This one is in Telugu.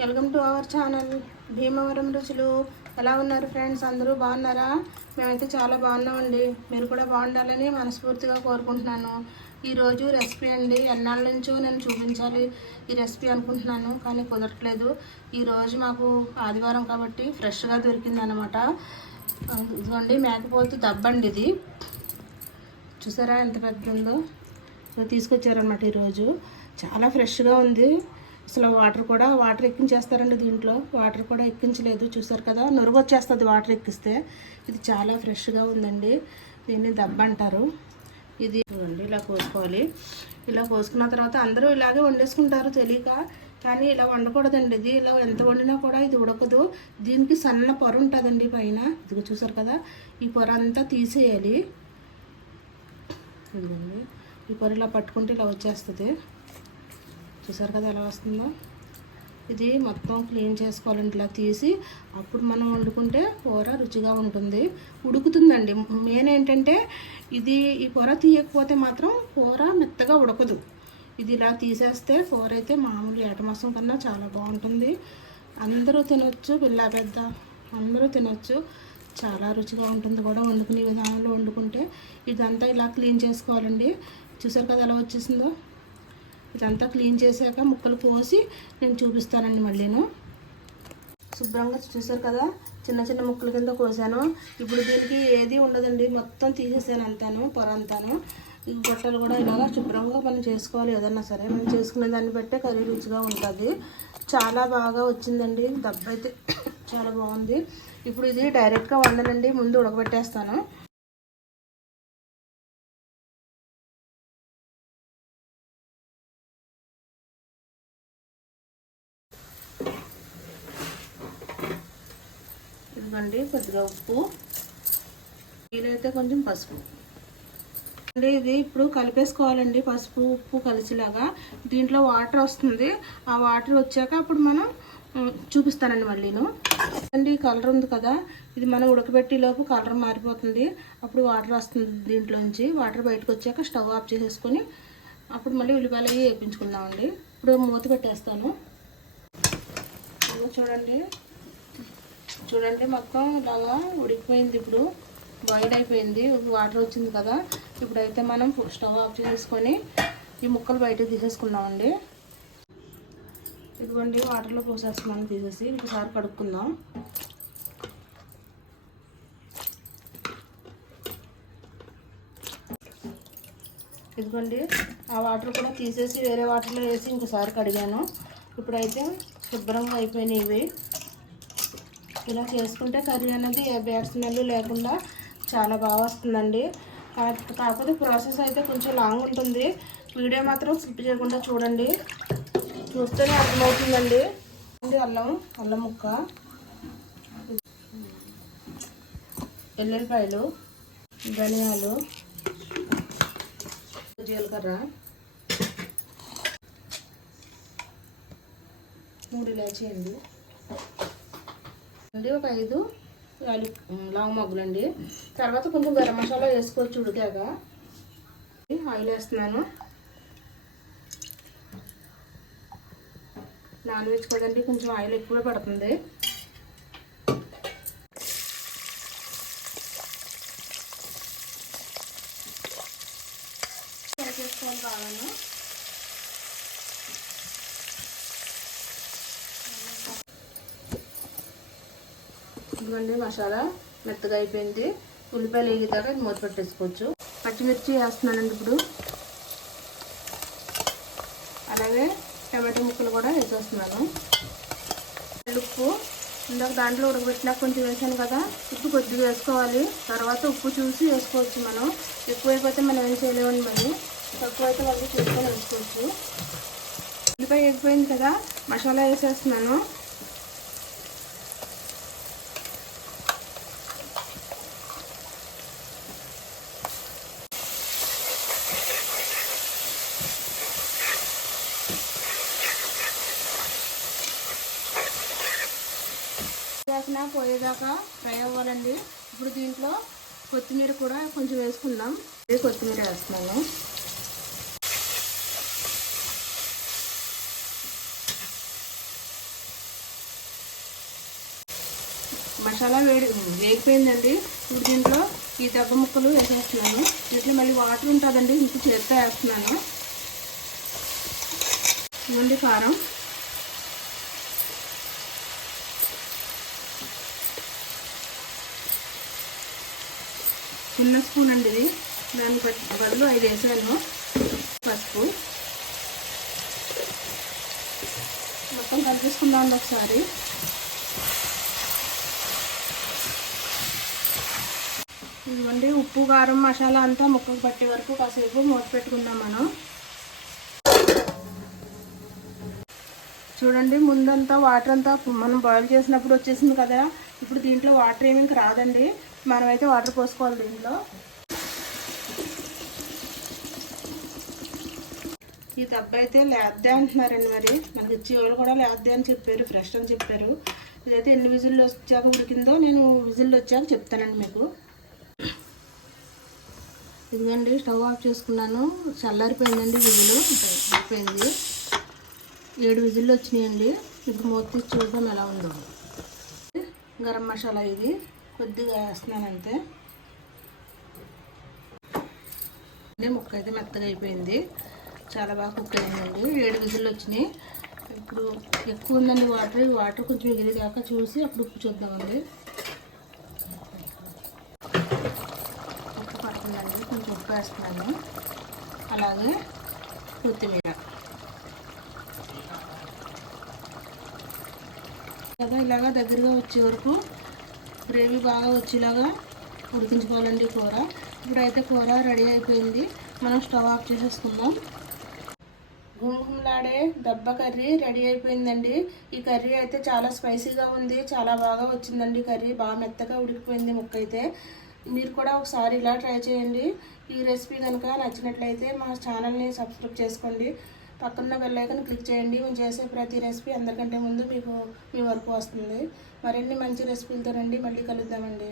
Welcome to our channel Bhimavaram రుచులు. ఎలా ఉన్నారు ఫ్రెండ్స్? అందరూ బాగున్నారా? మేమైతే చాలా బాగున్నామండి. మీరు కూడా బాగుండాలని మనస్ఫూర్తిగా కోరుకుంటున్నాను. ఈరోజు రెసిపీ అండి. ఎన్నాళ్ళ నుంచో నేను చూపించాలి ఈ రెసిపీ అనుకుంటున్నాను, కానీ కుదరట్లేదు. ఈరోజు మాకు ఆదివారం కాబట్టి ఫ్రెష్గా దొరికిందనమాట. ఇదిగోండి మేకపోతు దబ్బండి. ఇది చూసారా ఎంత పెద్ద ఉందో? తీసుకొచ్చారనమాట ఈరోజు. చాలా ఫ్రెష్గా ఉంది. అసలు వాటర్ ఎక్కించేస్తారండి దీంట్లో. వాటర్ కూడా ఎక్కించలేదు. చూసారు కదా, నురుగు వచ్చేస్తుంది వాటర్ ఎక్కిస్తే. ఇది చాలా ఫ్రెష్గా ఉందండి. దీన్ని దబ్బ అంటారు. ఇది చూడండి ఇలా కోసుకోవాలి. ఇలా కోసుకున్న తర్వాత అందరూ ఇలాగే వండేసుకుంటారు తెలియక, కానీ ఇలా వండకూడదండి. ఇది ఇలా ఎంత వండినా కూడా ఇది ఉడకదు. దీనికి సన్న పొర ఉంటుందండి పైన. ఇదిగో చూసారు కదా, ఈ పొర అంతా తీసేయాలి. ఇదిగోండి ఈ పొర ఇలా పట్టుకుంటే ఇలా వచ్చేస్తుంది. చూసారు కదా ఎలా వస్తుందో. ఇది మొత్తం క్లీన్ చేసుకోవాలండి. ఇలా తీసి అప్పుడు మనం వండుకుంటే కూర రుచిగా ఉంటుంది, ఉడుకుతుందండి. మెయిన్ ఏంటంటే ఇది ఈ పొర తీయకపోతే మాత్రం కూర మెత్తగా ఉడకదు. ఇది ఇలా తీసేస్తే కూర అయితే మామూలు ఏటమాసం కన్నా చాలా బాగుంటుంది. అందరూ తినొచ్చు, పిల్ల పెద్ద అందరూ తినొచ్చు. చాలా రుచిగా ఉంటుంది కూడా వండుకునే విధానంలో వండుకుంటే. ఇదంతా ఇలా క్లీన్ చేసుకోవాలండి. చూసారు కదా ఎలా వచ్చేసిందో. ఇదంతా క్లీన్ చేశాక ముక్కలు కోసి నేను చూపిస్తానండి మళ్ళీను. శుభ్రంగా చూసారు కదా, చిన్న చిన్న ముక్కల కింద కోసాను. ఇప్పుడు దీనికి ఏది ఉండదండి, మొత్తం తీసేసాను అంతాను, పొర అంతాను. ఈ బొట్టలు కూడా ఇలాగా శుభ్రంగా మనం చేసుకోవాలి. ఏదన్నా సరే మనం చేసుకునే దాన్ని బట్టే కర్రీ రుచిగా ఉంటుంది. చాలా బాగా వచ్చిందండి దెబ్బ అయితే. చాలా బాగుంది. ఇప్పుడు ఇది డైరెక్ట్గా వండనండి, ముందు ఉడకబెట్టేస్తాను. ఇదిగోండి కొద్దిగా ఉప్పు, వీలైతే కొంచెం పసుపు అండి. ఇది ఇప్పుడు కలిపేసుకోవాలండి, పసుపు ఉప్పు కలిసిలాగా. దీంట్లో వాటర్ వస్తుంది. ఆ వాటర్ వచ్చాక అప్పుడు మనం చూపిస్తానండి మళ్ళీను. అండి కలర్ ఉంది కదా, ఇది మనం ఉడకబెట్టేలోపు కలర్ మారిపోతుంది. అప్పుడు వాటర్ వస్తుంది దీంట్లోంచి. వాటర్ బయటకు వచ్చాక స్టవ్ ఆఫ్ చేసేసుకొని అప్పుడు మళ్ళీ ఉల్లిపాయలు అవి వేయించుకుందామండి. ఇప్పుడు మూత పెట్టేస్తాను. చూడండి మొత్తం ఇలాగా ఉడికిపోయింది. ఇప్పుడు బాయిల్ అయిపోయింది, వాటర్ వచ్చింది కదా. ఇప్పుడైతే మనం స్టవ్ ఆఫ్ చేసుకొని ఈ ముక్కలు బయటకు తీసేసుకుందామండి. ఇదిగోండి వాటర్లో పోసేస్తున్నాను తీసేసి. ఇంకోసారి కడుక్కుందాం. ఇదిగోండి ఆ వాటర్ కూడా తీసేసి వేరే వాటర్లో వేసి ఇంకోసారి కడిగాను. ఇప్పుడైతే శుభ్రంగా అయిపోయినాయి ఇవి. ఇలా చేసుకుంటే కర్రీ అనేది ఏ బ్యాడ్ స్మెల్ లేకుండా చాలా బాగా వస్తుందండి. కాకపోతే ప్రాసెస్ అయితే కొంచెం లాంగ్ ఉంటుంది. వీడియో మాత్రం స్కిప్ చేయకుండా చూడండి, చూస్తేనే అర్థమవుతుందండి. అల్లం ముక్క, ఎల్లుల్లిపాయలు, ధనియాలు, జీలకర్ర, 3 ఇలాచీ అండి, ఒక 5 లవంగ మొగ్గలండి. తర్వాత కొంచెం గరం మసాలా వేసుకోవచ్చు ఉడికాక. ఆయిల్ వేస్తున్నాను. నాన్ వెజ్ కదండి, కొంచెం ఆయిల్ ఎక్కువ పడుతుంది. చేసుకోవాలి బాగాను. ఇదిగోండి మసాలా మెత్తగా అయిపోయింది. ఉల్లిపాయలు వేగిదాకా మూత పెట్టేసుకోవచ్చు. పచ్చిమిర్చి వేస్తున్నానండి ఇప్పుడు. అలాగే టమాటో ముక్కలు కూడా వేసేస్తున్నాను. ఉప్పు ఇందాక దాంట్లో ఉడకబెట్టినాక కొంచెం వేసాను కదా, ఉప్పు కొద్దిగా వేసుకోవాలి. తర్వాత ఉప్పు చూసి వేసుకోవచ్చు. మనం ఎక్కువైపోతే మనం ఏం చేయలేమండి, మరి తక్కువైతే మళ్ళీ చూసుకొని వేసుకోవచ్చు. ఉల్లిపాయ వేగిపోయింది కదా, మసాలా వేసేస్తున్నాను. పోయేదాకా ఫ్రై అవ్వాలండి. ఇప్పుడు దీంట్లో కొత్తిమీర కూడా కొంచెం వేసుకుందాం. కొత్తిమీర వేస్తున్నాను. మసాలా వేగిపోయిందండి. ఇప్పుడు దీంట్లో ఈ దెబ్బ ముక్కలు వేసేస్తున్నాను. దీంట్లో మళ్ళీ వాటర్ ఉంటుందండి, ఇంక చేత్తో వేస్తున్నాను. ఇవ్వండి కారం, చిన్న స్పూన్ అండి ఇది, దాని బదులు 5 వేసాను. పసుపు మొత్తం కలిపిస్తున్నాను ఒకసారి. ఇదిగోండి ఉప్పు కారం మసాలా అంతా ముక్కకు పట్టే వరకు కాసేపు మూత పెట్టుకుందాం మనం. చూడండి ముందంతా వాటర్ అంతా మనం బాయిల్ చేసినప్పుడు వచ్చేసింది కదా. ఇప్పుడు దీంట్లో వాటర్ ఏమీ రాదండి, మనమైతే వాటర్ పోసుకోవాలి దీంట్లో. ఈ దెబ్బ అయితే లేద్దే అంటున్నారండి, మరి మనకి ఇచ్చేవాళ్ళు కూడా లేద్దే అని చెప్పారు, ఫ్రెష్ అని చెప్పారు. ఇదైతే ఎన్ని విజిల్లు వచ్చాక ఉడికిందో నేను విజిల్లు వచ్చాక చెప్తానండి మీకు. ఇదిగోండి స్టవ్ ఆఫ్ చేసుకున్నాను, చల్లారిపోయిందండి, విజిల్ అయిపోయింది. 7 విజిల్లు వచ్చినాయండి. ఇప్పుడు మూత తీసి చూద్దాం ఎలా ఉందో. గరం మసాలా ఇది కొద్దిగా వేస్తున్నాను అంతే. ముక్క అయితే మెత్తగా అయిపోయింది, చాలా బాగా కుక్ అయిందండి. 7 విజిల్లు వచ్చినాయి. ఇప్పుడు ఎక్కువ ఉందండి వాటర్ కొంచెం ఎగిరేదాకా చూసి అప్పుడు ఉప్పు చూద్దామండి. ఉప్పు పడుతుందండి, కొంచెం ఉప్పు వేస్తున్నాను. అలాగే కొత్తిమీర ఇలాగా దగ్గరగా వచ్చే వరకు గ్రేవీ బాగా వచ్చేలాగా ఉడికించుకోవాలండి కూర. ఇప్పుడైతే కూర రెడీ అయిపోయింది, మనం స్టవ్ ఆఫ్ చేసేసుకుందాం. గుమగుమలాడే దెబ్బ కర్రీ రెడీ అయిపోయిందండి. ఈ కర్రీ అయితే చాలా స్పైసీగా ఉంది, చాలా బాగా వచ్చిందండి. కర్రీ బాగా మెత్తగా ఉడికిపోయింది ముక్క అయితే. మీరు కూడా ఒకసారి ఇలా ట్రై చేయండి. ఈ రెసిపీ కనుక నచ్చినట్లయితే మా ఛానల్ని సబ్స్క్రైబ్ చేసుకోండి, పక్కన బెల్ ఐకాన్ క్లిక్ చేయండి. మేము చేసే ప్రతి రెసిపీ అందరికంటే ముందు మీ వరకు వస్తుంది. మరిన్ని మంచి రెసిపీలతో రండి, మళ్ళీ కలుద్దామండి.